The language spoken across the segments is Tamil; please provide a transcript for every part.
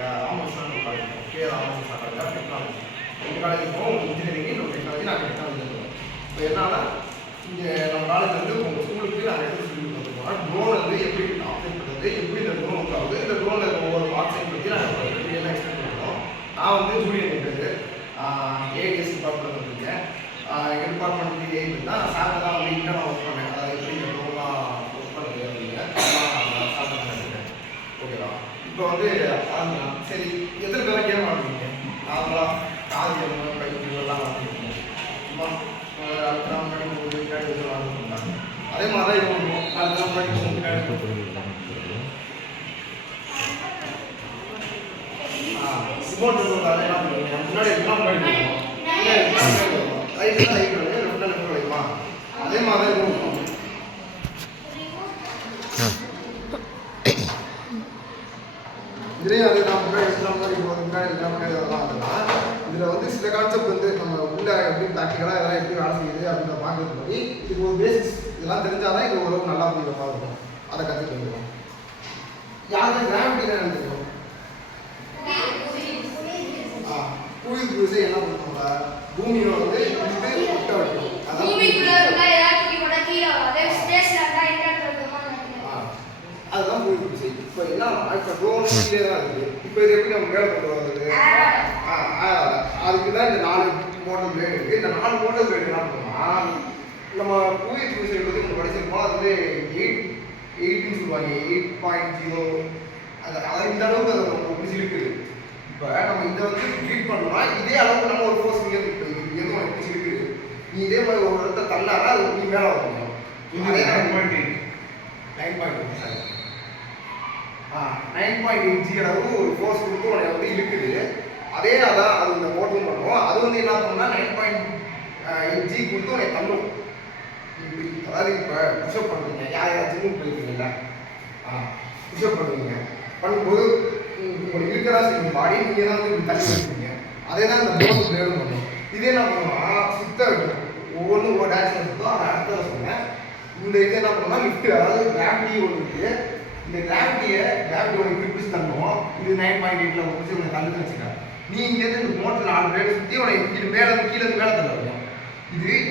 Ramakrishnan college K Ramakrishnan college technology இந்த காலேஜ் போகும் இன்ஜினியரிங் இன்னொரு டெக்னாலஜி நாங்கள் டெக்னாலஜி இருக்கோம். இப்போ என்னன்னா இங்கே நம்ம காலேஜ் வந்து உங்கள் ஸ்கூலுக்கு நாங்கள் எப்படி சொல்லி கொடுத்துருக்கோம் ட்ரோன் வந்து எப்படி ஆப்ரேட் பண்ணுறது எப்படி இந்த ட்ரோன் ஒர்க் ஆகுது இந்த ட்ரோனில் இருக்க ஒவ்வொரு பார்ட்ஸையும் பற்றி நாங்கள் எல்லாம் எக்ஸ்பிளைன் பண்ணுறோம். நான் வந்து ஜூனியர் இன்டர்வியூ ஏடிஎஸ் டிபார்ட்மெண்ட் வந்துருக்கேன். எங்கள் டிபார்ட்மெண்ட் ஏஐ தான் சார் தான் வந்து இன்டர்னாக ஒர்க் பண்ணேன். அதாவது எப்படி இந்த ட்ரோன்லாம் ஒர்க் பண்ணுறது அப்படிங்க சார் தான் நினைக்கிறேன். ஓகேவா? இப்போ வந்து சரி எத்தனை பேரை கேம் ஆடுறீங்க? நாங்களா காதி பைக்கெல்லாம் வாங்கிருக்கோம். சும்மா அடுத்த நாள் முன்னாடி வாங்கிருந்தாங்க. அதே மாதிரி தான் இருக்கும். அடுத்த நாள் முன்னாடி ரிமோட் இருந்தாலே என்ன பண்ணுவீங்க? முன்னாடி எல்லாம் பண்ணிடுவோம். வைக்குமா அதே மாதிரி தான் இருக்கும். இதுலேயும் அது நான் முன்னாடி எல்லாம் இதில் வந்து சில கான்செப்ட் வந்து நம்ம உள்ள எப்படி ப்ராக்டிக்கலாக இதெல்லாம் எப்படி வேலை செய்யுது அப்படின்னு பார்க்கறது படி இது ஒரு பேசிக்ஸ் இதெல்லாம் தெரிஞ்சால் தான் இது ஓரளவு நல்லா புரியுற மாதிரி இருக்கும். அதை கற்றுட்டு வந்துடும். யாருக்கு கிராவிட்டி தான் தெரியும். புவி புதுசை என்ன பண்ணுவாங்க? பூமியோட வந்து இது முட்டை வைக்கும். அதுதான் புவி புதுசை. இப்போ என்ன இப்போ ட்ரோன் கீழே தான் இருக்குது. இப்போ இது எப்படி நம்ம மேலே கொண்டு வர்றது? அதுக்கு தான் இந்த 4 மோட்டர் பிளேடு இருக்குது. இந்த 4 மோட்டர் பிளேடு என்ன பண்ணுவோம்னா நம்ம புவி புதுசை பற்றி நம்ம படிச்சிருப்போம். அது வந்து 8ன்னு சொல்லுவாங்க. 8.0 அது இந்த அளவுக்கு அது ரொம்ப இருக்குது. இப்போ நம்ம இதை வந்து ட்ரீட் பண்ணோம்னா இதே அளவுக்கு நம்ம ஒரு ஃபோர்ஸ் இங்கே எதுவும் எப்படி இருக்குது. நீ இதே மாதிரி ஒரு இடத்த தள்ளாரா அது நீ மேலே வரணும். 9.8G அளவு ஒரு ஃபோர்ஸ் கொடுத்து உனக்கு வந்து இருக்குது. அதே அதான் அது இந்த மோட்டரும் பண்ணுவோம். அது வந்து என்ன பண்ணணும்னா 9.8G கொடுத்து உனக்கு தள்ளும். அதாவது இப்போ புஷ்அப் பண்ணுவீங்க. யார் ஜிம்முக்கு போயிருக்கீங்களா? புஷ்அப் பண்ணுவீங்க. பண்ணும்போது உங்களுக்கு இருக்கிறதா செய்யுங்க பாடி நீங்கள் தான் வந்து இப்படி தள்ளி வச்சுருக்கீங்க. அதே தான் இந்த மோட்டர் பிளேடும் பண்ணும். இதே என்ன பண்ணுவோம்னா சுத்த வைக்கணும். ஒவ்வொன்றும் ஒவ்வொரு டேரக்ஷன் இருக்கோ அதை அடுத்த சொன்னேன். இந்த இது என்ன பண்ணோம்னா லிஃப்ட் அதாவது கிராவிட்டி ஒன்று இருக்குது. இந்த கிராவிட்டி ஒன்று இப்படி பிடிச்சி தள்ளுவோம். இது 9.8ல் ஒரு பிடிச்சி உங்களை தள்ளுன்னு வச்சுக்கா. நீ இங்கேருந்து இந்த மோட்டர் 4 பிளேடு சுற்றி உனக்கு இது மேலே கீழே மேலே தள்ள வரும்.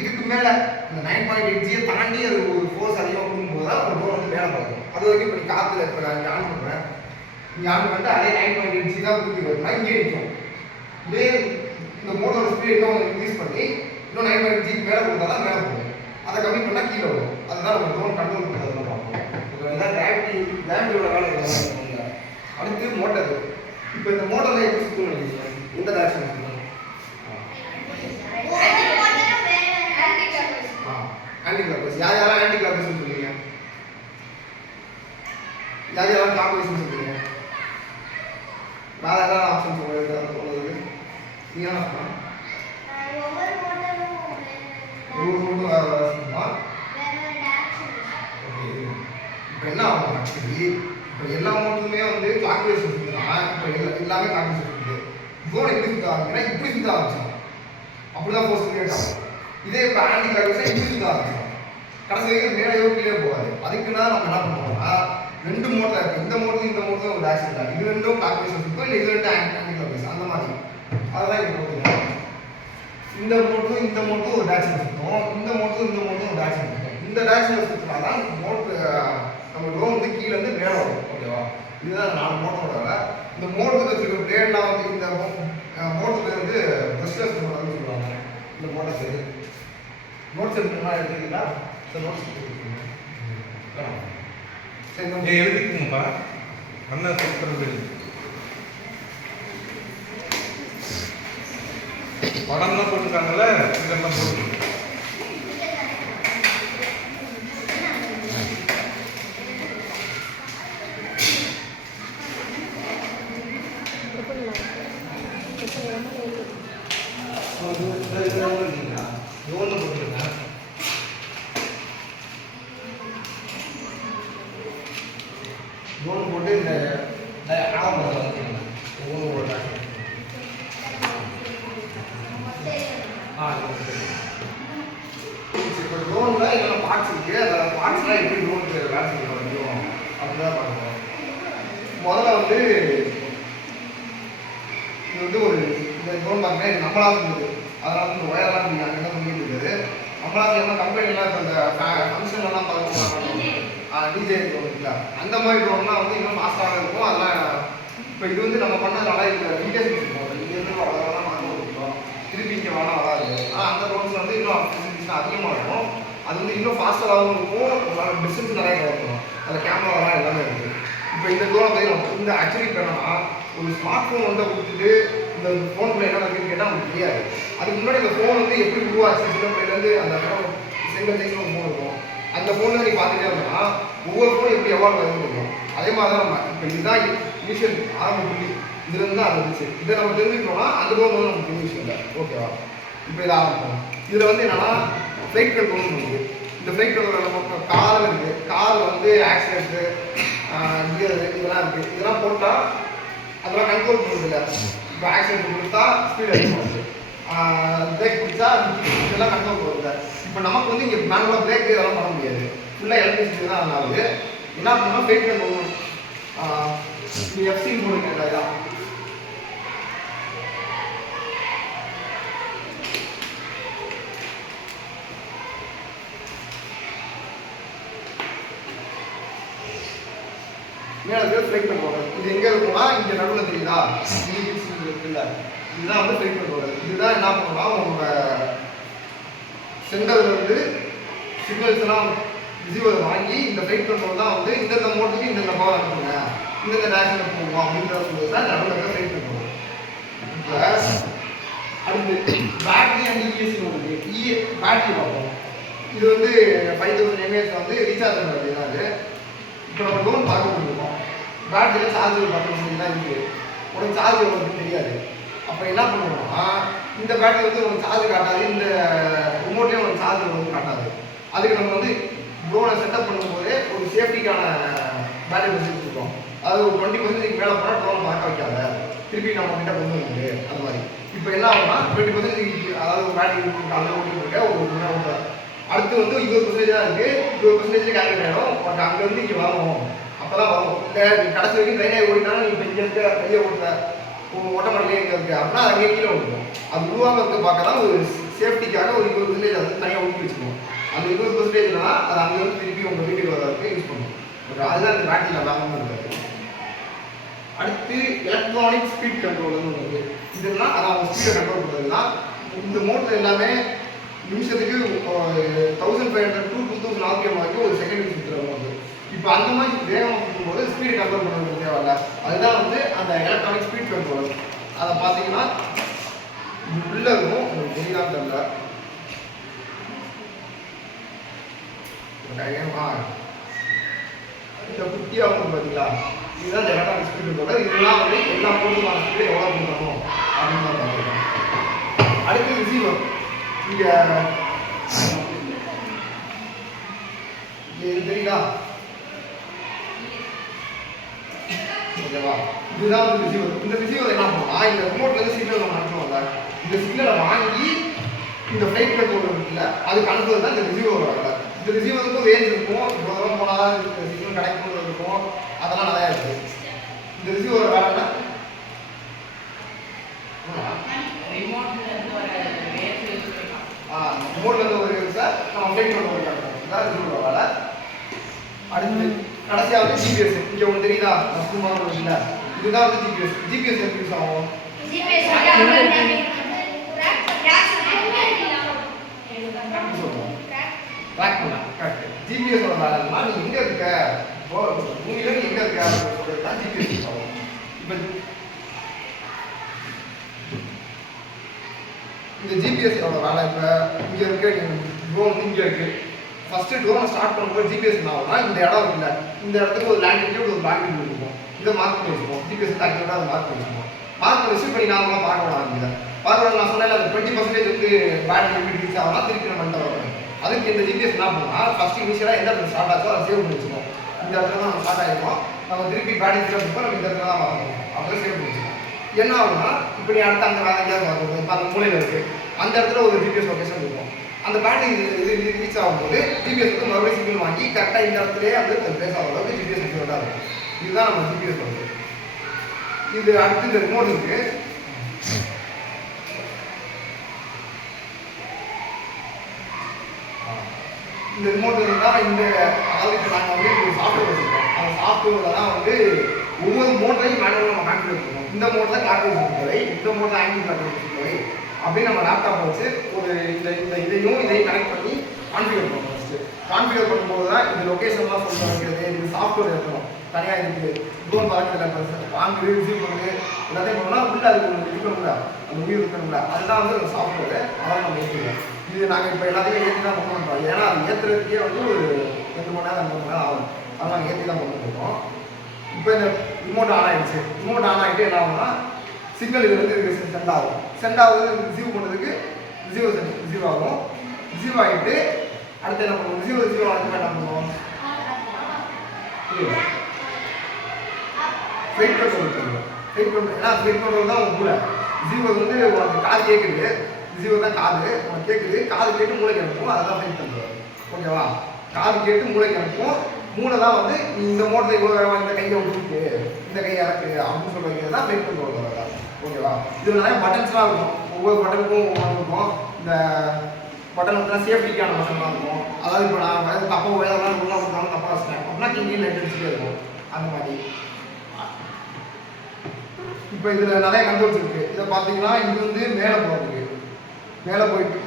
இதுக்கு மேலே இந்த 9.8G தாண்டி அது ஒரு ஃபோர்ஸ் அதிகமாக கொடுக்கும்போது தான் ஒரு டோர் வந்து மேலே பார்க்கும். அது வரைக்கும் இப்போ நீ காற்றுல இப்போ நான் இங்கே ஆன் பண்ணுறேன். இங்கே ஆன் பண்ணிட்டு அதே 9.8G தான் கொடுத்து வரும்னா இங்கே நிற்கும். இதே இந்த மோட்டரோட ஸ்பீட் இன்னும் இன்க்ரீஸ் பண்ணி இன்னும் 9.8G மேலே கொடுத்தா தான் மேலே போகும். அதை கம்மி பண்ணால் கீழே வரும். அதுதான் நம்ம ட்ரோன் கண்ட்ரோல் பண்ணுறது பார்ப்போம். இப்போ இதான் கிராவிட்டியோட வேலை இல்லை. அடுத்து மோட்டர். இப்போ இந்த மோட்டரில் எப்படி சுற்றணும் நினைக்கிறீங்க? எந்த டேரக்ஷன் சுற்றணும்? Anti clockwise. யாரெல்லாம் ஆன்டி கிளாக்வைஸ் சொல்லுவீங்க? யாரெல்லாம் கிளாக்வைஸ் சொல்லுவீங்க? வேறு ஏதாவது ஆப்ஷன் சொல்லுறது? நீங்கள் என்ன பண்ணலாம்? ஒவ்வொரு மோட்டரும் வேறு வேறு சொல்லுமா? இப்போ என்ன ஆகும்? ஆக்சுவலி இப்போ எல்லா மோட்டருமே வந்து கிளாக்வைஸ் சுற்றுனா இப்போ எல்லாமே கிளாக்வைஸ் சுற்றுது. ட்ரோன் எப்படி சுற்ற ஆரம்பிச்சுன்னா இப்படி சுற்ற ஆரம்பிச்சோம். அப்படிதான் ஃபோர்ஸ் கிரியேட் ஆகும். இதே இப்போ ஆன்டி கிளாக்வைஸாக இப்படி சுற்ற ஆரம்பிச்சோம். கடைசி வரைக்கும் மேலேயோ கீழே போகாது. அதுக்குன்னா நம்ம என்ன பண்ணுவோம்னா 2 மோட்டர் இருக்குது. இந்த மோட்டரும் ஒரு ஆக்சிடென்ட் ஆகும். இது 2ம் கிளாக்வைஸ் இருக்கும். இல்லை இது 2 ஆன்டி கிளாக்வைஸ் அந்த மாதிரி. அதுதான் இப்போ பார்த்தீங்கன்னா இந்த மோட்டரும் ஒரு டேரக்ஷன் சுற்றும். இந்த மோட்டரும் ஒரு டேரக்ஷன் சுற்றும். இந்த டேரக்ஷனில் சுற்றினா தான் மோட்டர் நம்ம ட்ரோன் வந்து கீழே இருந்து மேலே வரும். ஓகேவா? இதுதான் 4 மோட்டரோட வேலை. இந்த மோட்டருக்கு வச்சுருக்க பிளேட்லாம் வந்து இந்த மோட்டர் பேர் வந்து ப்ரெஷ்லெஸ் மோட்டர்னு சொல்லுவாங்க. இந்த மோட்டர் சரி நோட்ஸ் எடுத்துக்கலாம். எடுத்துக்கிட்டா இந்த நோட்ஸ் சரி எழுதிக்குங்கப்பா. நல்லா சொல்கிறது படம்லாம் போட்டுருக்காங்கல்ல, இதெல்லாம் போட்டு லோன் போட்டு இந்த ஆவணம் ஒவ்வொன்று போட்டாங்க. இப்போ லோனில் என்னென்ன பார்ட்ஸ் இருக்குது, அந்த பார்ட்ஸ்லாம் எப்படி லோனுக்கு வேலை செய்ய முடியும் அப்படின்னு தான் பார்க்கணும். முதல்ல வந்து வந்து ஒரு இந்த ட்ரோன் பார்த்தீங்கன்னா இது நம்மளா இருந்தது. அதனால இந்த ஒயர்லாம் நீங்கள் அங்கே என்ன பண்ணிட்டு இருக்குது நம்மளா என்ன கம்பெனிலாம் இப்போ இந்த ஃபங்க்ஷன்லாம் பார்த்துக்கலாம் டிஜே இருக்குல்ல அந்த மாதிரி ட்ரோன்லாம் வந்து இன்னும் ஃபாஸ்ட்டாக இருக்கும். அதெல்லாம் இப்போ இது வந்து நம்ம பண்ணதுனால இதில் இன்டென்சிட்டி இருக்கும். இங்கேருந்து அவ்வளோதான் மாற்றம் கொடுக்குறோம். திருப்பி இங்கே வேணால் வராது. ஆனால் அந்த ட்ரோன்ஸ் வந்து இன்னும் ஃபெசிலிட்டிஸ்லாம் அதிகமாக இருக்கும். அது வந்து இன்னும் ஃபாஸ்ட்டாகவும் இருக்கும். டிஸ்டன்ஸ் நிறைய கவர்க்கணும். அதில் கேமராலாம் எல்லாமே இருக்குது. இப்போ இந்த ட்ரோனை பற்றி இந்த ஆக்சுவலி இப்போ என்னன்னா ஒரு ஸ்மார்ட் ஃபோன் வந்து கொடுத்துட்டு இந்த ஃபோனுக்குள்ள என்ன இருக்குன்னு கேட்டால் நமக்கு தெரியாது. அதுக்கு முன்னாடி அந்த ஃபோன் வந்து எப்படி உருவாச்சு சின்ன பிள்ளைலேருந்து அந்த செங்கல் சைஸில் ஒரு ஃபோன் இருக்கும். அந்த ஃபோனில் நீ பார்த்துட்டே இருந்தோம்னா ஒவ்வொரு ஃபோனும் எப்படி எவால்வ் ஆகிட்டு இருக்கும். அதே மாதிரி தான் நம்ம இப்போ இதுதான் இனிஷியல் ஆரம்ப புள்ளி இதுலேருந்து தான் இருந்துச்சு. இதை நம்ம தெரிஞ்சுக்கிட்டோம்னா அந்த ஃபோன் வந்து நமக்கு பெரிய விஷயம் இல்லை. ஓகேவா? இப்போ இதை ஆரம்பிப்போம். இதில் வந்து என்னன்னா ஃப்ளைட் கண்ட்ரோல் இருக்குது. இந்த ஃப்ளைட் கண்ட்ரோல் நம்ம கார் இருக்குது. கார் வந்து ஆக்சிடென்ட்டு கியர் இதெல்லாம் இருக்குது. இதெல்லாம் போட்டால் அதெல்லாம் கண்ட்ரோல் பண்ணுறது இல்லை. இப்போ ஆக்சிடென்ட் கொடுத்தா ஸ்பீட் அதிகமாகுது. பிரேக் பிடிச்சா இதெல்லாம் கண்ட்ரோல் பண்ணுறது. இப்போ நமக்கு வந்து இங்கே மேனுவலாக பிரேக் இதெல்லாம் பண்ண முடியாது. ஃபுல்லாக எலக்ட்ரிசிட்டி தான் ஆகுது. என்ன பண்ணணும் ஃப்ளைட் கண்ட்ரோல் எஃப்சின்னு போடுங்க. இதான் மேலே ஃப்ளைட் கண்ட்ரோல். இது எங்கே இருக்கும்னா இங்கே நடுவில் தெரியுதா இருக்குல்ல, இதுதான் வந்து ஃப்ளைட் கண்ட்ரோல். இதுதான் என்ன பண்ணலாம் உங்கள் சென்டர்ல இருந்து சிக்னல்ஸ் எல்லாம் ரிசீவர் வாங்கி இந்த ஃப்ளைட் கண்ட்ரோல் தான் வந்து இந்தந்த மோட்டுக்கு இந்த பவர் அனுப்புங்க, இந்தந்த டேரக்ஷனில் போகும் அப்படின்றது தான் நடுவில் இருக்க ஃப்ளைட் கண்ட்ரோல். இப்போ அடுத்து பேட்டரி அண்ட் இஎஸ்சி ஒன்று பேட்டரி பார்ப்போம். இது வந்து 5000 mAh வந்து ரீசார்ஜ் பண்ணுறது தான். அது இப்போ நம்ம லோன் பார்க்க முடியும். பேட்டரியில் சார்ஜ் ஒரு 10% தான் இருக்குது. உனக்கு சார்ஜ் எவ்வளோன்னு தெரியாது. அப்போ என்ன பண்ணுவோம்னா இந்த பேட்டரி வந்து உனக்கு சார்ஜ் காட்டாது, இந்த ரிமோட்லேயும் உனக்கு சார்ஜ் எவ்வளோன்னு காட்டாது. அதுக்கு நம்ம வந்து ட்ரோனை செட்டப் பண்ணும்போதே ஒரு சேஃப்டிக்கான பேட்டரி வச்சு கொடுத்துருக்கோம். அது ஒரு 20% மேலே போனால் ட்ரோனை பார்க்க வைக்காத, திருப்பி நம்ம கிட்ட கொண்டு வந்து அது மாதிரி. இப்போ என்ன ஆகும்னா 20% அதாவது ஒரு பேட்டரி காலையில் ஓட்டிட்டு இருக்க ஒரு மணி நேரம் ஓட்டுற அடுத்து வந்து 20% தான் இருக்குது. 20% கேல்குலேட் ஆகிடும். பட் அங்கேருந்து இங்கே வரணும், அப்போ தான் வரும். இல்லை கடைசி வரைக்கும் ட்ரெயினாக ஓடினாலும் நீங்கள் இப்போ இங்கே இருக்க கையை ஓட்டுற ஓட்டமாட்டிலே எங்கே இருக்குது அப்படின்னா அங்கே கீழே ஓடுவோம். அது உருவாக இருக்க பார்க்க தான் ஒரு சேஃப்டிக்காக ஒரு 20% அது தனியாக ஊற்றி வச்சுக்கணும். அந்த 20%னா அது அங்கேருந்து திருப்பி உங்கள் வீட்டுக்கு வரதுக்கு யூஸ் பண்ணுவோம். ஓகே, அதுதான் அந்த பேட்டரியில் வேகமாக இருக்காது. அடுத்து எலக்ட்ரானிக் ஸ்பீட் கண்ட்ரோல்னு ஒன்று இருக்குது. இதுனா அதான் அவங்க ஸ்பீடை கண்ட்ரோல் பண்ணுறதுனா இந்த மோட்டர் எல்லாமே நிமிஷத்துக்கு 1500 to 2000 RPM வரைக்கும் ஒரு செகண்ட் சுற்றுறது. இப்போ அந்த மாதிரி வேகமாக சுற்றும்போது ஸ்பீடு கண்ட்ரோல் பண்ணுறது தேவையில்ல. அதுதான் வந்து அந்த எலக்ட்ரானிக் ஸ்பீட் கண்ட்ரோல். அதை பார்த்தீங்கன்னா உள்ளே இருக்கும், உங்களுக்கு தெரியலாம் தெரியல. இந்த குட்டியாக இருக்கும் பார்த்தீங்களா, இதுதான் எலக்ட்ரானிக் ஸ்பீட் கண்ட்ரோல். இதெல்லாம் வந்து எல்லா பொருளுமான ஸ்பீடு எவ்வளோ கொடுக்கணும் அப்படின்னு தான் பார்த்துருக்கோம். அடுத்து ரிசீவர். இங்கே இது தெரியுதா? ஓகேவா? இதுதான் வந்து ரிசீவர். இந்த ரிசீவர் என்ன பண்ணுவோம்னா இந்த ரிமோட்லேருந்து சிக்னல் நம்ம அனுப்புவோம்ல, இந்த சிக்னலை வாங்கி இந்த ஃப்ளைட் கண்ட்ரோல் இருக்குல்ல அதுக்கு அனுப்புறது தான் இந்த ரிசீவர் வரல. இந்த ரிசீவருக்கும் ரேஞ்ச் இருக்கும், இவ்வளோ தூரம் போனால் சிக்னல் கிடைக்கும் இருக்கும், அதெல்லாம் நிறையா இருக்குது. இந்த ரிசீவர் வேலைன்னா ரிமோட்லேருந்து ஒரு சார் நம்ம ஃப்ளைட் கண்ட்ரோல் காட்டுறோம். இதுதான் ரிசீவர் வேலை. அடுத்து கடைசியாக வந்து ஜிபிஎஸ். இங்கே ஒன்று தெரியுதா மஸ்துமான இல்லை, இதுதான் வந்து ஜிபிஎஸ். ஜிபிஎஸ் எப்படி யூஸ் ஆகும்? ட்ராக் பண்ண கரெக்ட். ஜிபிஎஸோட வேலைன்னா நீ எங்கே இருக்க, பூமியில் நீ எங்கே இருக்க அப்படின்னு சொல்கிறது தான் ஜிபிஎஸ் யூஸ் ஆகும். இப்போ இந்த ஜிபிஎஸோட வேலை இப்போ இங்கே இருக்க ட்ரோன் வந்து இங்கே இருக்குது. ஃபஸ்ட்டு ட்ரோனை ஸ்டார்ட் பண்ணும்போது ஜிபிஎஸ் என்ன ஆகும்னா இந்த இடம் இருக்குல்ல, இந்த இடத்துக்கு ஒரு லேண்டிடியூட் ஒரு லாங்கிடியூட் இருக்கும். இதை மார்க் பண்ணி வச்சுப்போம். ஜிபிஎஸ் ஆக்டிவேட்டாக அதை மார்க் பண்ணி வச்சுப்போம். மார்க் பண்ணி வச்சு இப்போ நீ நார்மலாக பார்க்க ஆரம்பிக்கிறேன். பார்க்க நான் சொன்னேன் அது 20% வந்து பேட்டரி எப்படி ரீச் ஆகலாம், திருப்பி நம்ம பண்ணிட்டு வரணும். அதுக்கு இந்த ஜிபிஎஸ் என்ன பண்ணால் ஃபஸ்ட்டு இனிஷியலாக எந்த இடத்துல ஸ்டார்ட் ஆச்சோ அதை சேவ் பண்ணி வச்சுக்கோம். இந்த இடத்துல தான் நம்ம ஸ்டார்ட் ஆகிருக்கோம், நம்ம திருப்பி பேட்டரி ஃபில் நம்ம இந்த இடத்துல தான் வரணும், அப்படியே சேவ் பண்ணி வச்சுக்கோம். என்ன ஆகும்னா இப்போ நீ அடுத்த அந்த வேலை எங்கேயாவது வரணும், இப்போ அந்த மூலையில் இருக்குது, அந்த இடத்துல ஒரு ஜிபிஎஸ் லொக்கேஷன் இருக்கும். அந்த பேட்டரி இது ரீச் ஆகும்போது ஜிபிஎஸ் வந்து மறுபடியும் சிக்னல் வாங்கி கரெக்டாக இந்த இடத்துலேயே வந்து அது பேச ஆகிற அளவுக்கு ஜிபிஎஸ் செக்யூர்டாக இருக்கும். இதுதான் நம்ம ஜிபிஎஸ் வந்து. இது அடுத்து இந்த ரிமோட் இருக்குது. இந்த ரிமோட் தான் இந்த அதாவது இப்போ நாங்கள் வந்து ஒரு சாஃப்ட்வேர் வச்சுருக்கோம். அந்த சாஃப்ட்வேரில் தான் வந்து ஒவ்வொரு மோட்டரையும் மேனுவலாக நம்ம கான்ஃபிகர் பண்ணுவோம். இந்த மோட்டரில் கிளாக் வைஸ் இருக்கிறவை, இந்த மோட்டரில் ஆங்கிள் கிளாக் வைஸ் இருக்கிறவை அப்படின்னு நம்ம லேப்டாப்பை வச்சு ஒரு இந்த இதையும் கனெக்ட் பண்ணி கான்ஃபிகர் பண்ணுவோம். ஃபஸ்ட்டு கான்ஃபிகர் பண்ணும்போது தான் இந்த லொக்கேஷன்லாம் சொல்ல வைக்கிறது, இது சாஃப்ட்வேர் இருக்கணும் தனியாக இருக்குது, ட்ரோன் பறக்கிறது, வாங்குது, ரிசீவ் பண்ணுது, எல்லாத்தையும் பண்ணோம்னா உள்ள அதுக்கு ஒன்று இருக்கணும்ல, அந்த உயிர் இருக்கணும்ல, அதுதான் வந்து ஒரு சாஃப்ட்வேர். அதெல்லாம் நம்ம ஏற்றுவோம். இது நாங்கள் இப்போ எல்லாத்தையும் ஏற்றி தான் கொண்டு வந்துட்டோம். ஏன்னா அது ஏற்றுறதுக்கே வந்து ஒரு 2 மணி நேரம் 2 மணி நேரம் ஆகும். அதெல்லாம் நாங்கள் ஏற்றி தான் கொண்டு வந்துருக்கோம். இப்போ இந்த ரிமோட் ஆன் ஆகிடுச்சு. ரிமோட் ஆன் ஆகிட்டு என்ன ஆகும்னா சிக்னல் இது வந்து இதுக்கு சென்ட் ஆகும். சென்ட் ஆகுது ரிசீவ் பண்ணுறதுக்கு ரிசீவ் ஆகும். ரிசீவ் ஆகிட்டு அடுத்து என்ன பண்ணுவோம்? ரிசீவ் ஆகிட்டு என்ன பண்ணுவோம்? ஃப்ளைட் கண்ட்ரோல் பண்ணுவோம். ஃப்ளைட் கண்ட்ரோல் ஏன்னா ஃப்ளைட் கண்ட்ரோல் தான் உங்க மூளை. ரிசீவர் வந்து உனக்கு காது கேட்குது, ரிசீவர் தான் காது உனக்கு கேட்குது, காது கேட்டு மூளைக்கு அனுப்பும். அதுதான் ஃப்ளைட் கண்ட்ரோல். ஓகேவா? காது கேட்டு மூளைக்கு அனுப்பும். மூளை தான் வந்து நீ இந்த மோட்டரை இவ்வளோ வேகமாக இந்த கையை விட்டுருக்கு, இந்த கையை இறக்கு அப்படின்னு சொல்கிறது தான் ஃப்ளைட் கண்ட்ரோல் வர்றதா. ஓகேவா? இதில் நிறைய பட்டன்ஸ்லாம் இருக்கும். ஒவ்வொரு பட்டனுக்கும் ஒவ்வொன்று இருக்கும். இந்த பட்டன் வந்து சேஃப்டிக்கான பட்டன்லாம் இருக்கும். அதாவது இப்போ நான் தப்பாக வேலைலாம் உள்ள விட்டாலும் தப்பாக வச்சிட்டேன் அப்படின்னா கிங்கில் லைட் அடிச்சுட்டே இருக்கும். அந்த மாதிரி இப்போ இதில் நிறைய கண்ட்ரோல்ஸ் இருக்குது. இதை பார்த்தீங்கன்னா இது வந்து மேலே போகிறதுக்கு, மேலே போயிட்டு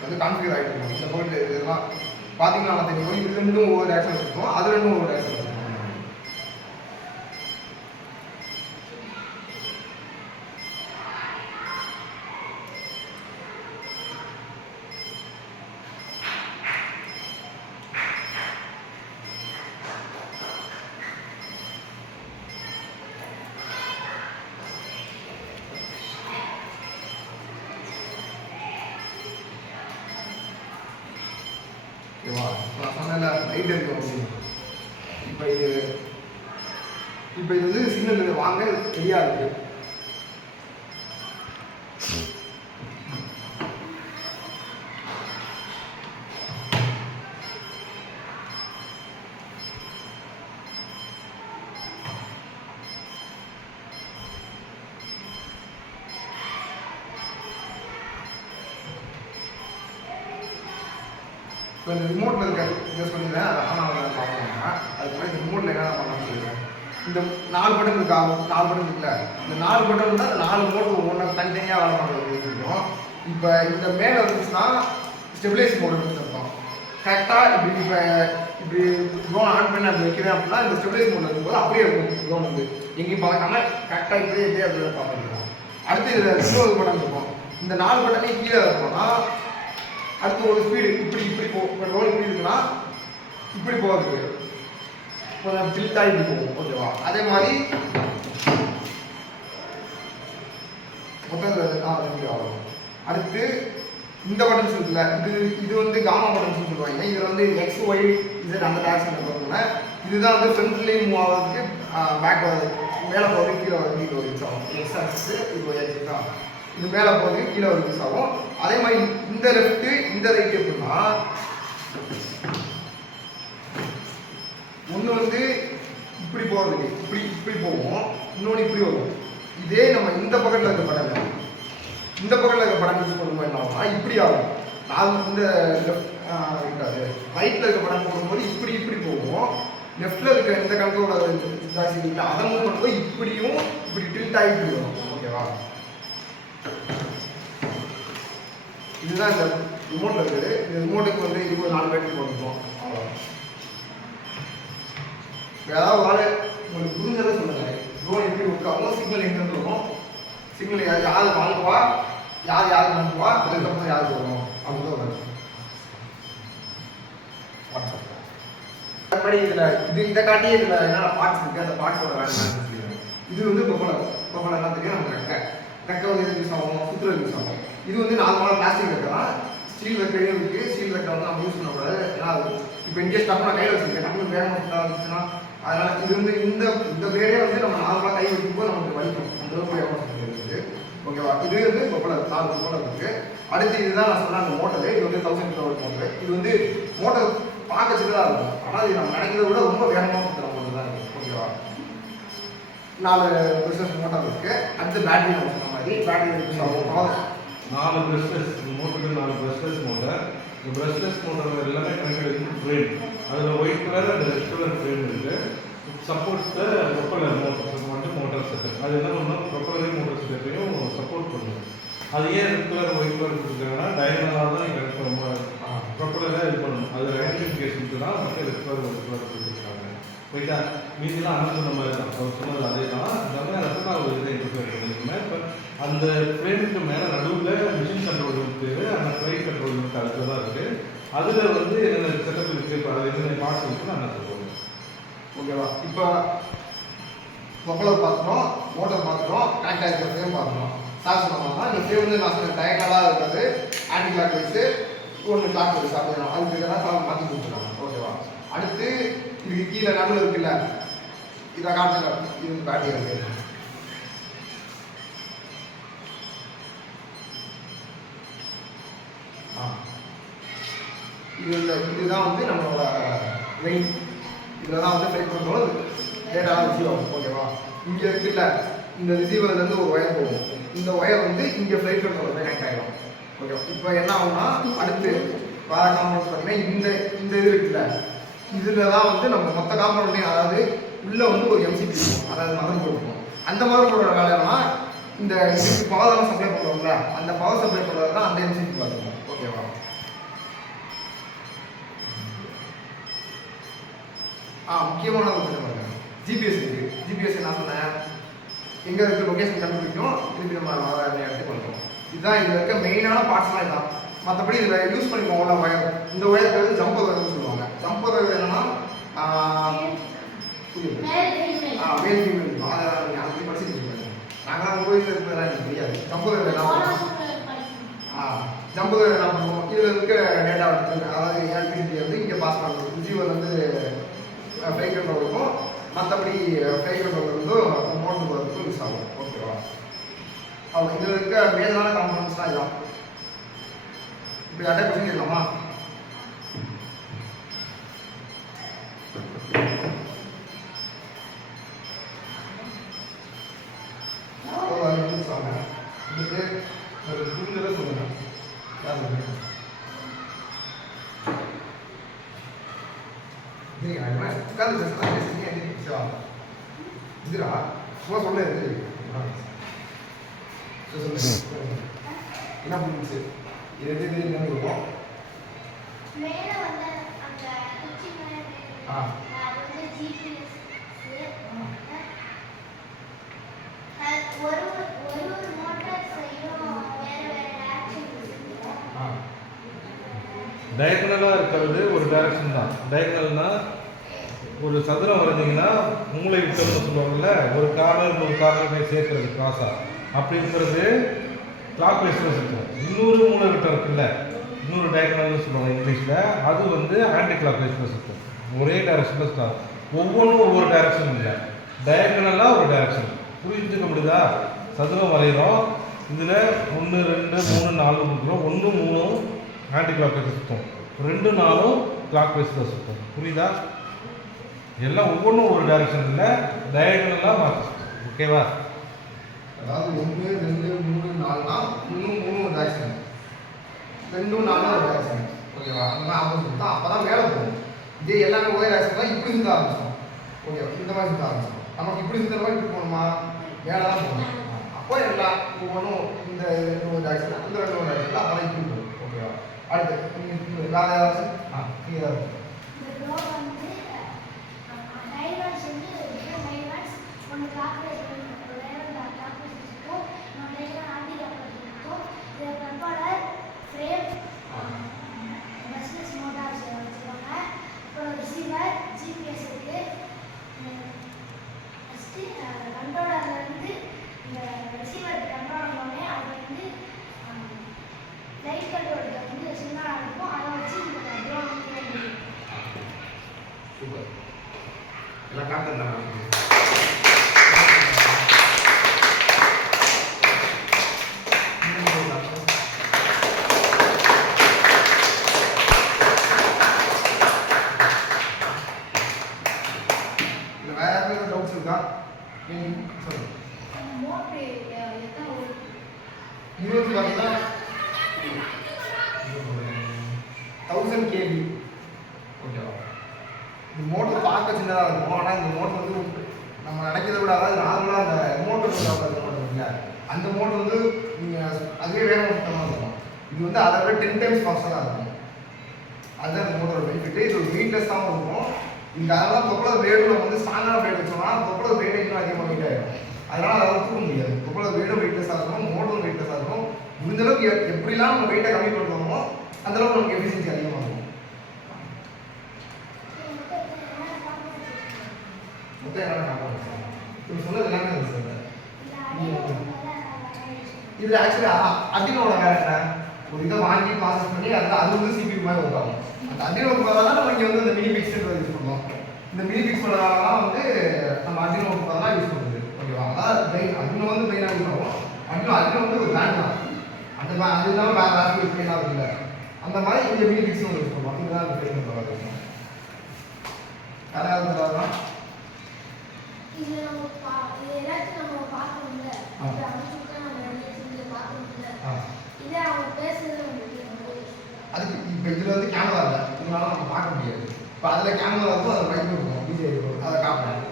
வந்து கான்ஃபிகர் ஆகிட்டு இருக்கும். இந்த போயிட்டு இதெல்லாம் பார்த்தீங்கன்னா நல்லா தெரியும். இது ரெண்டும் ஒவ்வொரு ஆக்ஷன் இருக்கும், அது ரெண்டும் ஒவ்வொரு ஆக்ஷன் இருக்கும். ஓகேவா? நான் சொன்னேன்ல லைட் இருக்கும் அப்படின்னு. இப்போ இது வந்து சிக்னல் வாங்க ரெடியாக இருக்குது. இப்போ இந்த ரிமோட்டில் இருக்க இதை சொல்லிடுறேன், அதை ஆனால் பார்க்கணும்னா அதுக்கு மாதிரி இந்த ரிமோட்டில் என்ன பண்ணலாம்னு சொல்லிடுறேன். இந்த 4 பட்டன் இருக்கா, 4 பட்டன் இருக்குல்ல, இந்த 4 பட்டன் தான் 4 மோட்டர் ஒவ்வொன்றா தனித்தனியாக வேலை பண்ணுறது இருக்கும். இப்போ இந்த மேலே இருந்துச்சுன்னா ஸ்டெபிலைஸ் மோடு இருக்கும். கரெக்டாக இப்படி ட்ரோன் ஆன் பண்ணி அப்படி வைக்கிறேன் அப்படின்னா இந்த ஸ்டெபிலைஸ் மோடில் இருக்கும்போது அப்படியே இருக்கும். ட்ரோன் வந்து எங்கேயும் பார்க்காம கரெக்டாக இப்படியே அப்படியே பார்த்துருக்கோம். அடுத்து இதில் 2 பட்டன் இருக்கும். இந்த 4 பட்டனையும் கீழே இருக்கணும்னா அடுத்து ஒரு ஸ்பீடு இப்படி இப்போ ரோல் இப்படி இருக்குன்னா இப்படி போகிறதுக்கு கொஞ்சம் டில்ட்டாக இப்படி போகும். ஓகேவா? அதே மாதிரி மொத்தத்தில் ஆகும். அடுத்து இந்த பட்டன்ஸ் இருக்குல்ல, இது வந்து காமா பட்டன்ஸ்னு சொல்லுவாங்க. இதில் வந்து எக்ஸ் ஒய் இசட் அந்த டாக்ஸன் பார்த்தோம்னா இதுதான் வந்து ஃப்ரண்ட்லேயும் மூவ் ஆகிறதுக்கு, பேக் வருது, மேலே போகிறது, கீழே வருது, கீழே ஒரு யூஸ் ஆகும். எக்ஸ் ஆக்சிஸ் இது எக்ஸ் தான், இது மேலே போகுது, கீழே ஒரு யூஸ் ஆகும். அதே மாதிரி இந்த லெஃப்ட்டு இந்த ரைட் எப்படின்னா ஒன்று வந்து இப்படி போகிறதுக்கு இப்படி போகும், இன்னொன்று இப்படி வரும். இதே நம்ம இந்த பக்கத்தில் இருக்க பட்டன் இந்த பக்கத்தில் இருக்க பட்டன் யூஸ் பண்ணும்போது என்ன ஆகும்னா இப்படி ஆகும். நான் இந்த இருக்காது ரைட்டில் இருக்க பட்டன் போடும்போது இப்படி போகும். லெஃப்டில் இருக்க இந்த கண்ட்ரோலோட அதை மூவ் பண்ணும்போது இப்படியும் இப்படி டில்ட் ஆகி இப்படி வரும். ஓகேவா? இதுதான் இந்த ரிமோட்டில் இருக்குது. இந்த ரிமோட்டுக்கு வந்து 24 பேட்டரி போட்டுருக்கோம். அவ்வளோ ஏதாவது ஒரு ஆள் உங்களுக்கு புரிஞ்சதை சொல்லுங்கள். ட்ரோன் எப்படி ஒர்க் ஆகும், சிக்னல் எங்கே இருக்கும், சிக்னல் யார் வாங்குவா, யார் அனுப்புவா, அதுக்கப்புறம் யாருக்கு வரும் அப்படிதான் வரும். வாட்ஸ்அப் இதில் இதை காட்டி இதில் என்னென்ன பார்ட்ஸ் இருக்குது, அந்த பார்ட்ஸோட வேலை இது வந்து பொப்பலை எல்லாம் தெரியும். நம்ம ரெக்கை வந்து யூஸ் ஆகும், சுற்றுலா யூஸ் ஆகும். இது வந்து நார்மலாக பிளாஸ்டிக் ரெக்கை தான். ஸ்டீல் ரெக்கையும் இருக்குது. ஸ்டீல் ரெக்கை வந்து நம்ம யூஸ் பண்ணக்கூடாது. ஏன்னா அது இப்போ இன்கேஸ் டக்குனு கையில் வச்சுருக்கேன், டக்குனு வேகமாக இருந்துச்சுன்னா அதனால இது வந்து இந்த பிளேடே வந்து நம்ம நார்மலாக கை வைக்கும்போது நமக்கு வலிக்கும் அந்த அளவுக்கு ஏமாற்றம் இருக்குது. ஓகேவா, இது வந்து ப்ரொப்பலர் 4 ப்ரொப்பலர் இருக்கு. அடுத்து இதுதான் நான் சொன்ன அந்த மோட்டரு. இது வந்து 1000 kW மோட்டரு. இது வந்து மோட்டர் பார்க்க சின்னதாக இருக்கும், ஆனால் இது நம்ம நினைக்கிறத விட ரொம்ப வேகமாக சுற்றுற மோட்டர் தான் இருக்குது. ஓகேவா, 4 பிஸ்னஸ் மோட்டார் இருக்கு. அடுத்து பேட்டரி நம்ம சொன்ன மாதிரி பேட்டரி யூஸ் ஆகும். 4 பிரஷ்லெஸ் மோட்டருக்கு 4 பிரஷ்லெஸ் மோட்டர். இந்த பிரஷ்லெஸ் மோட்டர் எல்லாமே கனெக்டட் ஃப்ரேம். அதில் white colour and red colour frame இருக்குது. சப்போர்ட்ஸ் த ப்ரொப்பலர் மோட்டர் வந்து மோட்டர் செட்டப். அது என்ன பண்ணணும், ப்ரொப்பலரையும் மோட்டர் செட்டப்பையும் சப்போர்ட் பண்ணும். அது ஏன் ரெட் கலர் ஒயிட் கலர் கொடுத்துருக்காங்கன்னா டயகனலாக தான் கரெக்ட் ப்ரொப்பலராக இது பண்ணணும். அது ஐடென்டிஃபிகேஷனுக்கு தான் வந்து ரெட் கலர் ஒயிட் கலர் கொடுத்துருக்காங்க. ரைட்டா, மீதிலாம் அண்ணன் சொன்ன மாதிரி தான், அவர் சொன்னது அதே தான். எல்லாமே ரத்தனா ஒரு இதை இன்டர்ஃபியர் பண்ணிருக்கேன். இப்போ அந்த ஃப்ரேமுக்கு மேலே நடுவில் மிஷின் கண்ட்ரோல் இருக்குது, அந்த ஃப்ளைட் கண்ட்ரோல் யூனிட் அதுக்கு தான் இருக்குது. அதில் வந்து என்னென்ன செட்டப் இருக்குது, இப்போ அது என்னென்ன பார்ட்ஸ் இருக்குன்னு அண்ணன் சொல்லுவாங்க. ஓகேவா, இப்போ ப்ரொப்பலர் பார்த்துட்டோம், மோட்டர் பார்த்துட்டோம், கனெக்ட் ஆகிருக்க ஃப்ரேம் பார்த்துட்டோம். சார் சொன்னோம்னா இந்த ஃப்ரேம் வந்து நான் சொன்ன டயகனலாக இருக்காது, ஆன்டி கிளாக் வைஸு ஒன்று கிளாக் வைஸ் அப்படின்னா அதுக்கு தான் மாற்றி கொடுத்துருக்காங்க. ஓகேவா, அடுத்து இதுக்கு கீழே நடுவில் இருக்குல்ல, இதை காட்டுங்க, இது பேட்டரி இருக்கு. இதுதான் வந்து நம்மளோட மெயின். இதில் தான் வந்து ஃப்ளைட் கண்ட்ரோல் டேட்டா ரிசீவ் ஆகும். ஓகேவா, இங்கே இருக்குல்ல, இந்த ரிசீவர்லேருந்து ஒரு ஒயர் போகும். இந்த ஒயர் வந்து இங்கே ஃப்ளைட் கண்ட்ரோல் போய் கனெக்ட் ஆகிடும். ஓகே, இப்போ என்ன ஆகும்னா அடுத்து வேறு காம்பனன்ட்ஸ் பார்த்தீங்கன்னா இந்த இது இருக்குல்ல, இதில் தான் வந்து நம்ம மொத்த காம்பனண்ட்டையும், அதாவது உள்ளே வந்து ஒரு எம்சிபி இருக்கும், அதாவது மதர் போர்டு இருக்கும். அந்த மதர் போர்டோட வேலை என்னன்னா இந்த இதுக்கு பவர் சப்ளை பண்ணுவோம்ல, அந்த பவர் சப்ளை பண்ணுறது தான் அந்த எம்சிபி பார்த்துக்கணும். ஓகேவா, முக்கியமான ஒரு பாருங்க, ஜிபிஎஸ் இருக்குது. ஜிபிஎஸ் என்ன சொன்னேன், எங்கே இருக்க லொக்கேஷன் கண்டுபிடிக்கும், திருப்பி நம்ம இடத்துக்கு பண்ணுறோம். இதுதான் இதில் இருக்க மெயினான பார்ட்ஸ்லாம் இதுதான். மற்றபடி இதில் யூஸ் பண்ணிப்போம்ல ஒயர், இந்த ஒயருக்கு வந்து ஜம்பர் ஒயர்னு சொல்லுவாங்க. ஜம்பர் ஒயர் என்னன்னா வேல் ஃபீமேல், அதை நீங்கள் அப்படி படிச்சுட்டு நாங்களாம் கோயிலில் இருக்கிறதெல்லாம் எனக்கு தெரியாது. ஜம்பர் ஒயர் என்ன பண்ணுவோம், ஜம்பர் ஒயர் என்ன பண்ணுவோம், இதில் இருக்க டேட்டா எடுத்து, அதாவது எலக்ட்ரிசிட்டி வந்து இங்கே பாஸ் பண்ணுறது. ரிசீவர் வந்து ஃப்ளைட் கண்ட்ரோல் இருக்கும், மற்றபடி ஃப்ளைட் கண்ட்ரோல் வந்து மோட்டர் போகிறதுக்கும் யூஸ் ஆகும். ஓகேவா, அவங்க இதில் இருக்க மேஜரான காம்பனன்ட்ஸ்லாம் இதுதான். இப்படி அட்டை கொஸ்டின் கேட்கலாமா? இதுக்கு ஒரு புரிஞ்சதை சொல்லுங்க. உட்காந்து பேசுறா இதுரா சும்மா சொல்ல என்ன புரிஞ்சு இது எப்படி என்ன இருக்கும்? டயகனலாக இருக்கிறது ஒரு டைரக்ஷன் தான். டயகனல்னா ஒரு சதுரம் வரைஞ்சிங்கன்னா மூளை விட்டம்னு சொல்லுவாங்கல்ல, ஒரு கார்னர் ஒரு கார்னர் சேர்க்கிறது கிராஸாக, அப்படிங்கிறது கிளாக் வைஸில் இருக்கும். இன்னொரு மூளை விட்டம் இருக்குல்ல, இன்னொரு டயகனல்னு சொல்லுவாங்க இங்கிலீஷில், அது வந்து ஆன்டி கிளாக் வைஸில் இருக்கும். ஒரே டைரக்ஷனில் ஸ்டார், ஒவ்வொன்றும் ஒவ்வொரு டைரக்ஷன் இல்லை, டயகனலாக ஒரு டைரக்ஷன். புரிஞ்சுக்க முடியுதா? சதுரம் வரைகிறோம், இதில் 1 2 3 4 கொடுக்குறோம். 1 3 ஆன்டி கிளாக் வைஸ் சுற்றும், 2 4 கிளாக் வைஸில் சுற்றும். புரியுதா? எல்லாம் ஒவ்வொன்றும் ஒரு டைரக்ஷன் இல்லை, டயகனலாக மாற்றும். ஓகேவா? அதாவது 1 2 3 4னா 3 டைரக்ஷன், 2 4 ஒரு டைரக்ஷன். ஓகேவா, அந்த மாதிரி ஆப்போசிட் தான். அப்போ தான் மேலே போகும். இதே எல்லாமே ஒரே டைரக்ஷன் தான். இப்படி சுற்ற ஆரம்பிச்சோம். ஓகேவா, இந்த மாதிரி சுற்ற ஆரம்பிச்சோம். நமக்கு இப்படி சுற்றுற மாதிரி இப்படி போகணுமா, மேலே தான் போகணும். அப்போ எல்லாம் ஒவ்வொன்றும் இந்த 2 டைரக்ஷன், அந்த 2 டைரக்ஷன், அதெல்லாம் இப்படி போகும். ஓகேவா, அடுத்து வேறு ஏதாச்சும் கிளியராக இருக்கும். எல்லாம் காட்டுறேன். வேற ஏதாவது டவுட்ஸ் இருக்கா? சொல்லுங்க. இருபது பார்த்தீங்கன்னா 1000 kV. ஓகேவா? இந்த மோட்டர் பார்க்க சின்னதாக இருக்கும். ஆனால் இந்த மோட்டர் வந்து நம்ம நினைக்கிறத விட, அதாவது நார்மலாக அந்த மோட்டர் இருக்குல்ல, அந்த மோட்டர் வந்து நீங்கள் அதுவே வேற மொத்தமாக இருக்கும். இது வந்து அதை விட 10 times ஃபாஸ்ட்டாக இருக்கும். அதுதான் இந்த மோட்டரோட பெனிஃபிட். இது ஒரு வெயிட்லெஸ்ஸாகவும் இருக்கும். இந்த அதெல்லாம் பொப்பளர் பிளேடு நம்ம வந்து ஸ்ட்ராங்கான பிளேட் வச்சோம்னா பொப்பளர் பிளேடு இன்னும் அதிகமாக வெயிட் ஆகிடும். அதனால் அதை தூக்க முடியாது. பொப்பளர் பிளேடும் வெயிட்லெஸ்ஸாக இருக்கும், மோட்டரும் வெயிட்லெஸ்ஸாக இருக்கும். முடிஞ்ச அளவுக்கு எப்படிலாம் நம்ம வெயிட்டை கம்மி பண்ணுறோமோ அந்தளவுக்கு நமக்கு எஃபிஷியன்சி அதிகமாக இருக்கும். மொத்தம் என்ன காரணம் இப்போ சொன்னது எல்லாமே சார். இதில் ஆக்சுவலி அடினோட வேலை என்ன, ஒரு இதை வாங்கி ப்ராசஸ் பண்ணி அது வந்து சிபியூ மாதிரி ஒர்க் ஆகும். அந்த அடினோ தான் நம்ம இங்கே வந்து இந்த மினி பிக்ஸ்ன்றதை யூஸ் பண்ணுவோம். இந்த மினி பிக்ஸ் பண்ணுறதுனால வந்து நம்ம அடினோ தான் யூஸ் பண்ணுறது. ஓகேவா? அதாவது பிரெயின் அடினோ வந்து பிரெயினாக யூஸ் பண்ணுவோம். அடினோ வந்து ஒரு பிராண்ட் தான். அந்த அது இல்லாமல் வேறு ராஸ்பெரி பிரெயினாக இல்லை. அந்த மாதிரி இங்கே மினி பிக்ஸும் யூஸ் பண்ணுவோம். இதுதான் அந்த பிரெயின் பண்ணுறது. யாராவது தான் அதுக்கு இப்போ இதில் வந்து கேமரா இல்லை, இதனால நம்ம பார்க்க முடியாது. இப்போ அதில் கேமரா இருக்கும், அதில் மைக் இருக்கும், டிஜே இருக்கும், அதை காட்டுறேன்.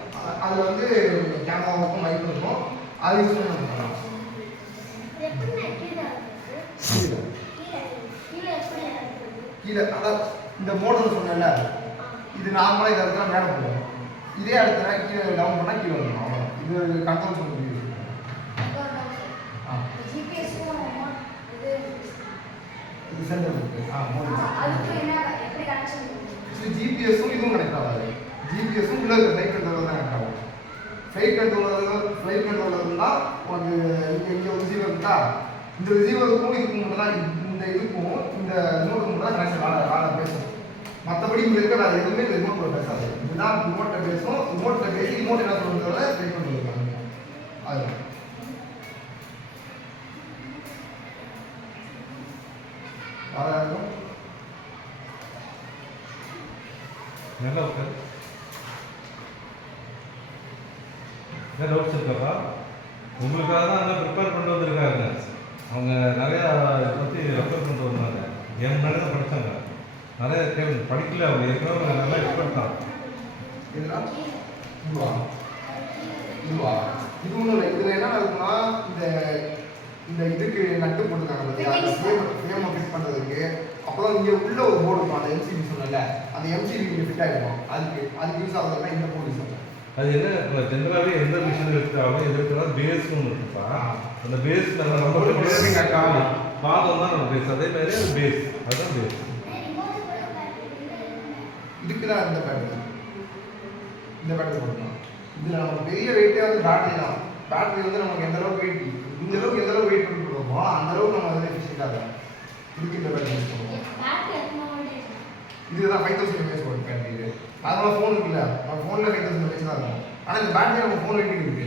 அதில் வந்து கேமரா இருக்கும், மைக் இருக்கும், அதை யூஸ் பண்ணி நம்ம பண்ணலாம். கீழே அதான் இந்த மோட்டர் சொன்னேன்ல, இது நார்மலாக இதை இடத்துல மேலே போகும். இதே இடத்துல கீழே டவுன் பண்ணால் கீழே வந்துடும். அவ்வளோ இது கண்ட்ரோல் பண்ண முடியும். இது சென்டர் இருக்கு. ஜிபிஎஸும் இதுவும் கனெக்ட் ஆகாது. ஜிபிஎஸும் உள்ள இருக்கிற ஃப்ளைட் கண்ட்ரோலர் தான் கனெக்ட் ஆகும். ஃப்ளைட் கண்ட்ரோலர்னா உனக்கு இங்கே ஒரு ரிசீவர் இருக்கா, இந்த ரிசீவருக்கும் இதுக்கும் மட்டும் தான், இந்த இதுக்கும் இந்த ரிமோட்டுக்கும் மட்டும் தான் கனெக்ஷன் ஆட பேசும். மற்றபடி இங்கே இருக்க வேறு எதுவுமே இந்த ரிமோட் பேசாது. இதுதான் ரிமோட்டில் பேசும். ரிமோட்டில் பேசி ரிமோட் என்ன சொல்கிறத ஃப்ளைட் கண்ட்ரோலர் அதுதான். யாராருக்கும் நல்லா இருக்கு. என்ன டவுட்ஸ் இருக்காப்பா? உங்களுக்காக தான் நல்லா ப்ரிப்பேர் பண்ணிட்டு வந்திருக்காங்க. அவங்க நிறையா இதை பற்றி ரெஃபர் பண்ணிட்டு வந்தாங்க. என் மேலே தான் படித்தாங்க. நிறைய கேள்வி படிக்கல, அவங்க ஏற்கனவே நல்லா எக்ஸ்பர்ட் தான். இதெல்லாம் இதுவா இது ஒன்றும் இல்லை. இதில் என்ன இருக்குன்னா, இந்த இதுக்கு நட்டு போட்டுருக்காங்க பார்த்தியா, அந்த ஃப்ரேமை ஃபிட் பண்ணுறதுக்கு. அப்புறம் இங்கே உள்ள ஒரு போர்டு இருக்கும், அந்த எம்சிபி சொன்னல, அந்த எம்சிபி இங்கே ஃபிட் ஆகிடும். அதுக்கு யூஸ் ஆகுதுன்னா இந்த போர்டு யூஸ் ஆகும். அது என்ன, இப்போ ஜென்ரலாகவே எந்த மிஷின் எடுத்தாலும் எதிர்க்கிறதா பேஸ்னு ஒன்று இருக்குப்பா. அந்த பேஸ் நம்ம பாதம் தான் நம்ம பேஸ். அதே மாதிரி அது பேஸ், அதுதான் பேஸ். இதுக்கு தான் இந்த பேட்டரி போடணும். இதில் நமக்கு பெரிய வெயிட்டே வந்து பேட்டரி தான். பேட்டரி வந்து நமக்கு எந்த அளவுக்கு வெயிட், இந்த அளவுக்கு எந்த அளவுக்கு வெயிட் பண்ணி கொடுப்போமோ அந்த அளவுக்கு நம்ம அதில் எஃபிஷியண்டாக இருக்கும். இதுக்கு இந்த பேட்டரி யூஸ் பண்ணுவோம். இதுதான் 5000 mAh ஒரு பேட்டரி. இது நார்மலாக ஃபோன் இருக்குல்ல, நம்ம ஃபோனில் 5000 mAh தான் இருக்கும். ஆனால் இந்த பேட்டரி நம்ம ஃபோன் வெயிட் இருக்குது.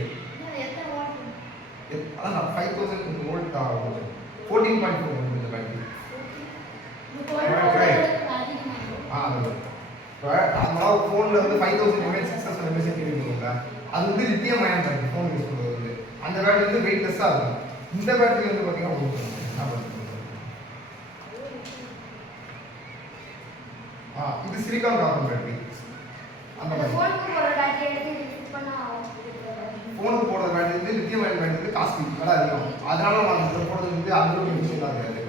அதான் 5000 வோல்ட் ஆகும். 14.4 இந்த பேட்டரி. அது இப்போ நார்மலாக ஃபோனில் வந்து 5000 mAh 6000 mAh இருக்குங்களா, அது வந்து lithium ion battery. Phone use பண்ணுறது வந்து அந்த பேட்டரி வந்து வெயிட்லெஸ்ஸாக இருக்கும். இந்த பேட்டரி வந்து பார்த்தீங்கன்னா இது சிலிக்கான் கார்பன் பேட்டரி. அந்த மாதிரி ஃபோனுக்கு போடுற பேட்டரி வந்து லித்தியம் அயன் பேட்டரி வந்து காஸ்ட்லி, விலை அதிகம். அதனால நம்ம அந்த போடுறது வந்து அந்தளவுக்கு யூஸ்ஃபுல்லாக இருக்காது.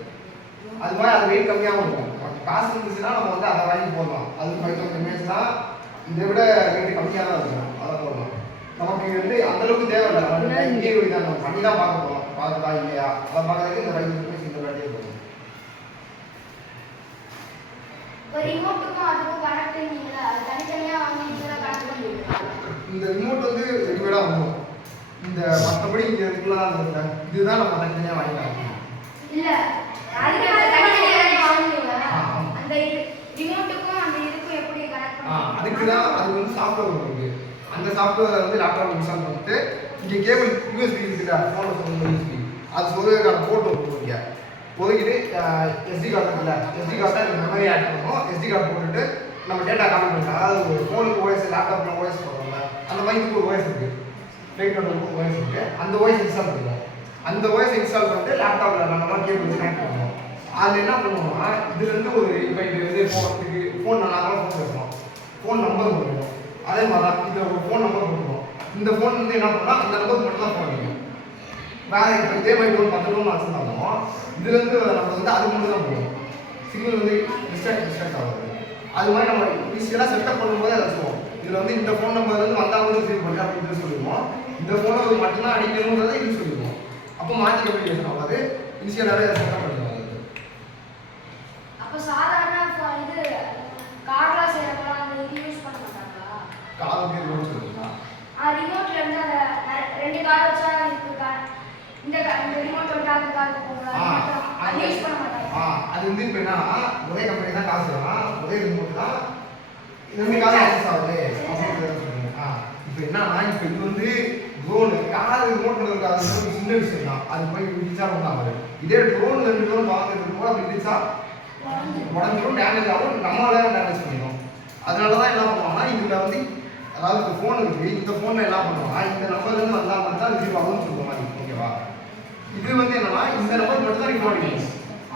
அது மாதிரி அது வெயிட் கம்மியாகவும் இருக்கும். காசு இருந்துச்சுன்னா நம்ம வந்து அதை வாங்கி போடலாம். அது 5000 mAh தான். இதை விட வெயிட் கம்மியாக தான் இருக்கும், அதை போடலாம். நமக்கு வந்து அந்தளவுக்கு தேவையில்லை. நம்ம இங்கே இதை நம்ம பண்ணி தான் பார்க்க போகிறோம், பார்க்குறா இல்லையா அதை பார்க்குறதுக்கு இந்த 5000 mAh இந்த பேட்டரியே போதும். இந்த ரிமோட் வந்து ரெடிமேடாக வந்துடும். இந்த மற்றபடி இங்கே இருக்கலாம் இதுதான் நம்ம தனித்தனியாக வாங்கிக்கலாம். அதுக்கு தான் அது வந்து சாஃப்ட்வேர் இருக்கு. அந்த சாஃப்ட்வேரை வந்து லேப்டாப் இன்ஸ்டால் பண்ணிட்டு இங்கே கேபிள் யூஎஸ்பி இருக்குல்ல ஃபோனில் சொல்லுங்க யூஎஸ்பி அது சொல்லுறதுக்கான போர்ட் ஒதுக்கிங்க. ஒதுக்கிட்டு எஸ்டி கார்டு இருக்குல்ல எஸ்டி கார்டை மெமரி ஆட் பண்ணணும். எஸ்டி கார்டு போட்டுட்டு நம்ம டேட்டா காப்பி பண்ணலாம். அதாவது ஒரு ஃபோனுக்கு ஓஎஸ் லேப்டாப்பில் ஓஎஸ் பண்ணுவோம்ல அந்த மாதிரி இதுக்கு ஒரு ஓஎஸ் இருக்குது. ஃப்ளைட்டோட ஓஎஸ் இருக்குது. அந்த ஓஎஸ் இன்ஸ்டால் பண்ணுவோம். அந்த ஓஎஸ் இன்ஸ்டால் பண்ணிட்டு லேப்டாப்பில் நம்ம கேபிள் கனெக்ட் பண்ணுவோம். அதில் என்ன பண்ணுவோம்னா இதுலேருந்து ஒரு இப்போ இது வந்து ஃபோன் நார்மலாக ஃபோன் பேசணும். ஃபோன் நம்பர் கொடுக்கணும். அதே மாதிரி தான் இதில் ஒரு ஃபோன் நம்பர் கொடுக்கணும். இந்த ஃபோன் வந்து என்ன பண்ணால் அந்த நம்பருக்கு மட்டும் தான் ஃபோன் வைக்கணும். வேறு இப்போ இதே மாதிரி ஃபோன் 10 ஃபோன் வச்சுருந்தாலும் இதுலேருந்து நம்ம வந்து அது மட்டும் தான் போகும். சிக்னல் வந்து டிஸ்ட்ராக்ட் ஆகாது. அது மாதிரி நம்ம ஈஸியெல்லாம் செட்டப் பண்ணும்போது அதை வச்சுருவோம். இதில் வந்து இந்த ஃபோன் நம்பர்லேருந்து வந்தால் வந்து ரிசீவ் பண்ணி அப்படின்னு சொல்லிடுவோம். இந்த ஃபோனை மட்டும்தான் அடிக்கணுன்றதை இது சொல்லிடுவோம். அப்போ மாற்றி கம்யூனிகேஷன் ஆகாது. ஈஸியாகவே செட்டப் பண்ணிடுவோம். அப்போ சாதாரண இது கார்லாம் செய்யறப்பலாம் அந்த இது யூஸ் பண்ண மாட்டாங்களா? காருக்கு ரிமோட் சொல்லுங்களா? ரிமோட்ல இருந்து அந்த 2 கார் வச்சா இருக்கு இந்த ரிமோட் வந்து அந்த காருக்கு போகலாம். அது யூஸ் பண்ண மாட்டாங்க. அது வந்து இப்போ என்னன்னா ஒரே கம்பெனி தான் காசு தரலாம். ஒரே ரிமோட் தான் 2 கார் ஆக்சஸ் ஆகுது. இப்போ என்னன்னா இப்போ இது வந்து ட்ரோன் கார் ரிமோட் இருக்காது சின்ன விஷயம் தான். அது போய் விடிச்சா ஒன்றாங்க. இதே ட்ரோன் 2 ட்ரோன் வாங்குறதுக்கு கூட அப்படி விடிச்சா உடஞ்சிடும், டேமேஜ் ஆகும், நம்மளால டேமேஜ் பண்ணிடும். அதனால தான் என்ன பண்ணுவாங்கன்னா இதில் வந்து அதாவது இந்த ஃபோன் இருக்குது. இந்த ஃபோனில் என்ன பண்ணுவாங்கன்னா இந்த நம்பர்லேருந்து வந்தால் மட்டும் தான் ரிசீவ் ஆகும்னு சொல்லுற மாதிரி. ஓகேவா? இது வந்து என்னன்னா இந்த நம்பர் மட்டும் தான் ரிசீவ் ஆகிடும்.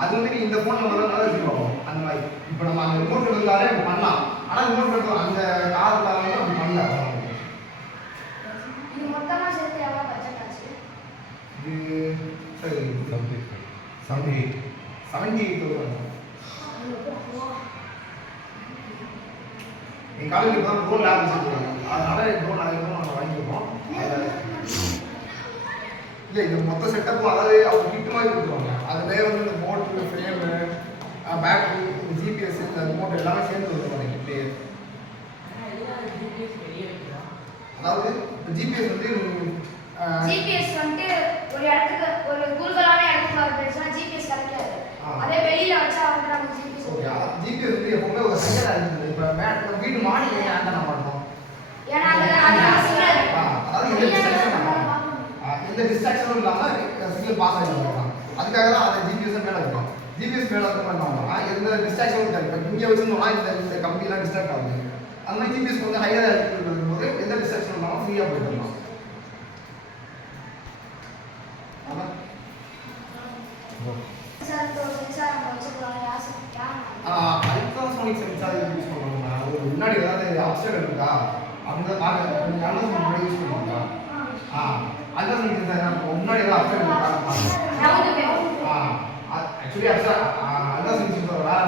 அது வந்து இந்த ஃபோன் நம்பர்லாம் ரிசீவ் ஆகும். அந்த மாதிரி இப்போ நம்ம அந்த ரிமோட் இருந்தாலே அப்படி பண்ணலாம். ஆனால் ரிமோட் எடுத்து அந்த காரில் வந்து அப்படி பண்ணல. இது மொத்தமாக சேர்த்து எவ்வளோ பட்ஜெட் ஆச்சு? இது சரி 78,000. என் காலேஜில் தான் ட்ரோன் லேப் வச்சுருக்காங்க. அதனால ட்ரோன் அதிகமாக நாங்கள் வாங்கியிருக்கோம். இல்லை இது மொத்த செட்டப்பும் அதாவது அவங்க கிட்டு மாதிரி கொடுத்துருவாங்க. அதிலே வந்து இந்த மோட்ரு ஃப்ரேமு பேட்டரி ஜிபிஎஸ் இந்த ரிமோட் எல்லாமே சேர்ந்து கொடுத்துருவாங்க கிட்டே. அதாவது இப்போ ஜிபிஎஸ் வந்து ஜிபிஎஸ் வந்து ஒரு இடத்துக்கு ஒரு கூகுளான இடத்துக்கு வர பேசுனா ஜிபிஎஸ் கிடைக்காது. அதே வெளியில வச்சா வந்து நம்ம ஜிபிஎஸ் ஓகே. ஜிபிஎஸ் வந்து எப்பவுமே ஒரு செகண்ட் இருக்குது. இப்போ நம்ம வீட்டு மாடியில் ஏன் ஆண்டனா பண்ணணும்? ஏன்னா அது சிக்னல் அதாவது எந்த டிஸ்ட்ராக்ஷனும் இல்லாமல் சிக்னல் பாஸ் ஆகிடும். அதுக்காக தான் அந்த ஜிபிஎஸ் மேலே இருக்கும். ஜிபிஎஸ் மேலே இருக்க பண்ணோம்னா எந்த டிஸ்ட்ராக்ஷனும் இருக்காது. இப்போ இங்கே வச்சுருந்தோம்னா இந்த கம்பியெலாம் டிஸ்ட்ராக்ட் ஆகுது. அந்த மாதிரி ஜிபிஎஸ் வந்து ஹையராக இருக்கும்போது எந்த டிஸ்ட்ராக்ஷனும் இல்லாமல் ஃப்ரீயாக போயிடலாம். அல்ட்ராசோனிக் சென்சார் யூஸ் பண்ணுவாங்க. ஒரு முன்னாடி ஏதாவது ஆப்ஷன் இருக்கா அப்படின்னு பார்க்க முன்னாடி யூஸ் பண்ணுவாங்க. அல்ட்ராசோனிக் சென்சார் முன்னாடி ஏதாவது ஆப்ஷன் இருக்கா? ஆக்சுவலி அல்ட்ராசோனிக் சென்சார் வேற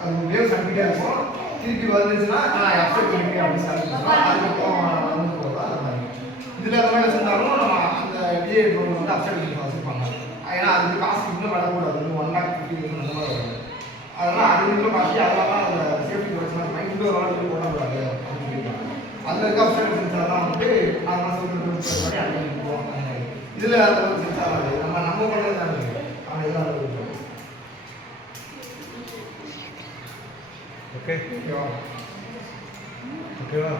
அது வேவ்ஸ் அனுப்பிட்டே இருக்கும். திருப்பி வந்துச்சுன்னா அப்செட் பண்ணிட்டு அப்படின்னு சொல்லி அதுக்கப்புறம் வந்து போகிறதா அந்த மாதிரி. இதில் அந்த மாதிரி வச்சுருந்தாலும் நம்ம அந்த டிஏ ட்ரோன் வந்து அப்செட் சென்சார் வச்சுருப்பாங்க. ஏன்னா அது காசு இன்னும் விடக்கூடாது. வந்து 1,50,000 அந்த மாதிரி வரும். அதனால் அது இன்னும் காசு அதனால தான் அந்த சேஃப்டி பிரச்சனை இன்னொரு நாளைக்கு போடக்கூடாது அப்படின்னு சொல்லியிருக்காங்க. அதில் இருக்க அப்செட் சென்சார் தான் வந்து அதெல்லாம் சொல்லிட்டு மாதிரி அங்கே போவோம். இதில் அந்த ஒரு சென்சார் வருது. நம்ம பண்ணுறது தான் இருக்குது. அவன் எல்லாம் ஓகே ஓகேவா? ஓகேவா?